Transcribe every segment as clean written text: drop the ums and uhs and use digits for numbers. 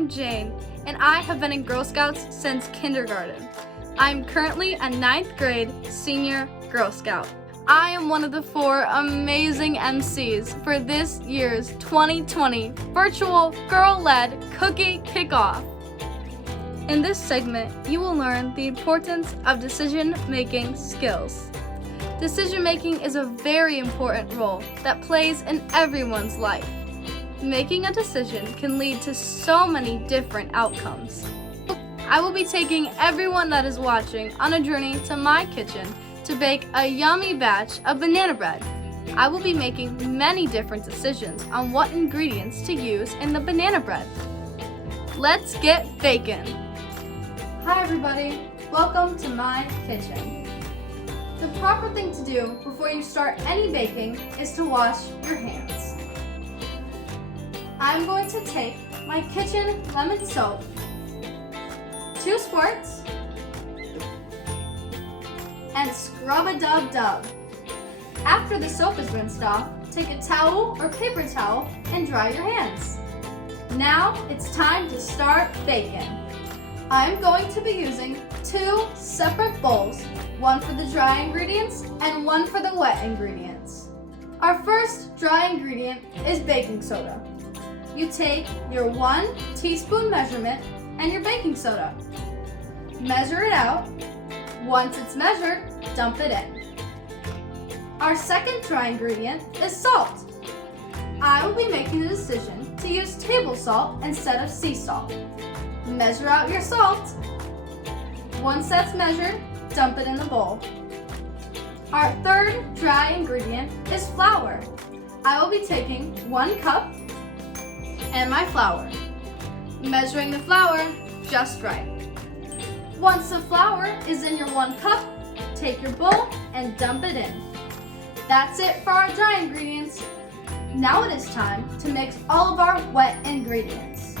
I'm Jane, and I have been in Girl Scouts since kindergarten. I'm currently a 9th grade senior Girl Scout. I am one of the 4 amazing MCs for this year's 2020 virtual girl-led cookie kickoff. In this segment, you will learn the importance of decision-making skills. Decision-making is a very important role that plays in everyone's life. Making a decision can lead to so many different outcomes. I will be taking everyone that is watching on a journey to my kitchen to bake a yummy batch of banana bread. I will be making many different decisions on what ingredients to use in the banana bread. Let's get baking! Hi everybody, welcome to my kitchen. The proper thing to do before you start any baking is to wash your hands. I'm going to take my kitchen lemon soap, 2 squirts, and scrub-a-dub-dub. After the soap is rinsed off, take a towel or paper towel and dry your hands. Now it's time to start baking. I'm going to be using 2 separate bowls, one for the dry ingredients and one for the wet ingredients. Our first dry ingredient is baking soda. You take your 1 teaspoon measurement and your baking soda. Measure it out. Once it's measured, dump it in. Our second dry ingredient is salt. I will be making the decision to use table salt instead of sea salt. Measure out your salt. Once that's measured, dump it in the bowl. Our third dry ingredient is flour. I will be taking 1 cup and my flour. Measuring the flour just right. Once the flour is in your 1 cup, take your bowl and dump it in. That's it for our dry ingredients. Now it is time to mix all of our wet ingredients.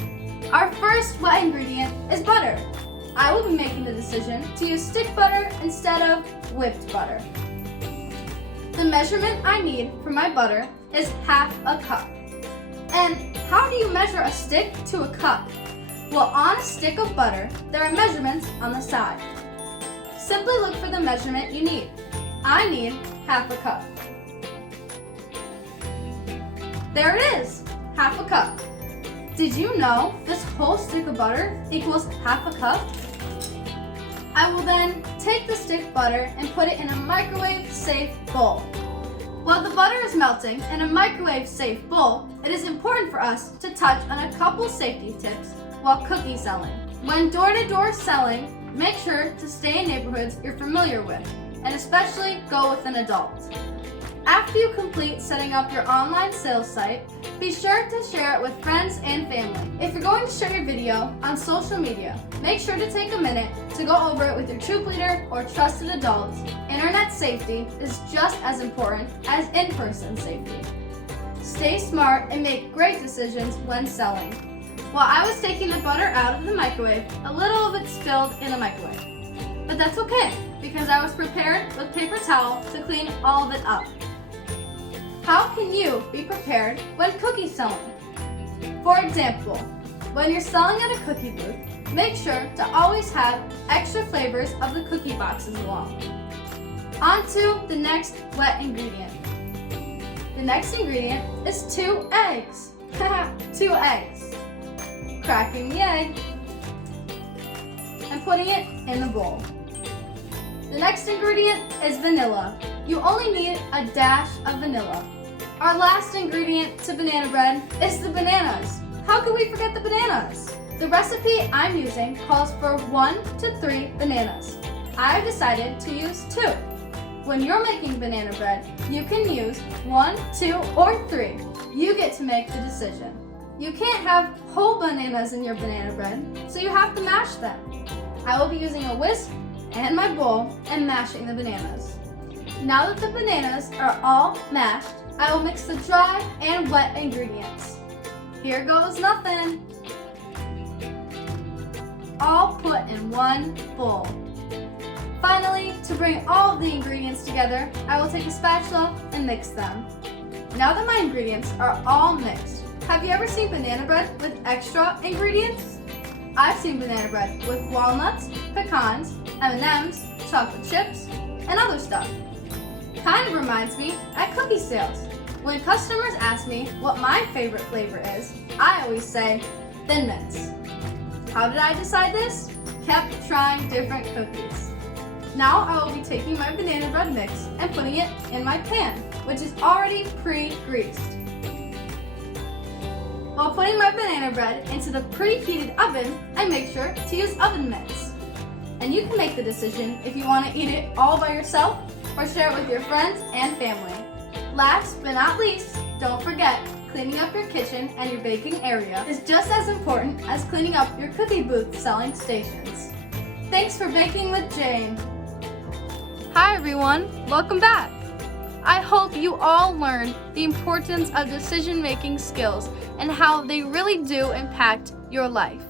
Our first wet ingredient is butter. I will be making the decision to use stick butter instead of whipped butter. The measurement I need for my butter is ½ a cup. And how do you measure a stick to a cup? Well, on a stick of butter, there are measurements on the side. Simply look for the measurement you need. I need ½ a cup. There it is, ½ a cup. Did you know this whole stick of butter equals ½ a cup? I will then take the stick butter and put it in a microwave-safe bowl. While the butter is melting in a microwave-safe bowl, it is important for us to touch on a couple safety tips while cookie selling. When door-to-door selling, make sure to stay in neighborhoods you're familiar with, and especially go with an adult. After you complete setting up your online sales site, be sure to share it with friends and family. If you're going to share your video on social media, make sure to take a minute to go over it with your troop leader or trusted adults. Internet safety is just as important as in-person safety. Stay smart and make great decisions when selling. While I was taking the butter out of the microwave, a little of it spilled in the microwave. But that's okay, because I was prepared with paper towel to clean all of it up. How can you be prepared when cookie selling? For example, when you're selling at a cookie booth, make sure to always have extra flavors of the cookie boxes along. On to the next wet ingredient. The next ingredient is 2 eggs. 2 eggs. Cracking the egg and putting it in the bowl. The next ingredient is vanilla. You only need a dash of vanilla. Our last ingredient to banana bread is the bananas. How could we forget the bananas? The recipe I'm using calls for 1 to 3 bananas. I've decided to use 2. When you're making banana bread, you can use 1, 2, or 3. You get to make the decision. You can't have whole bananas in your banana bread, so you have to mash them. I will be using a whisk and my bowl and mashing the bananas. Now that the bananas are all mashed, I will mix the dry and wet ingredients. Here goes nothing. All put in one bowl. Finally, to bring all of the ingredients together, I will take a spatula and mix them. Now that my ingredients are all mixed, Have you ever seen banana bread with extra ingredients? I've seen banana bread with walnuts, pecans, M&Ms, chocolate chips, and other stuff. Kind of reminds me at cookie sales. When customers ask me what my favorite flavor is, I always say Thin Mints. How did I decide this? Kept trying different cookies. Now I will be taking my banana bread mix and putting it in my pan, which is already pre-greased. While putting my banana bread into the preheated oven, I make sure to use oven mitts. And you can make the decision if you want to eat it all by yourself or share it with your friends and family. Last but not least, don't forget, cleaning up your kitchen and your baking area is just as important as cleaning up your cookie booth selling stations. Thanks for baking with Jane. Hi everyone, welcome back. I hope you all learned the importance of decision-making skills and how they really do impact your life.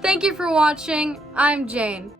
Thank you for watching. I'm Jane.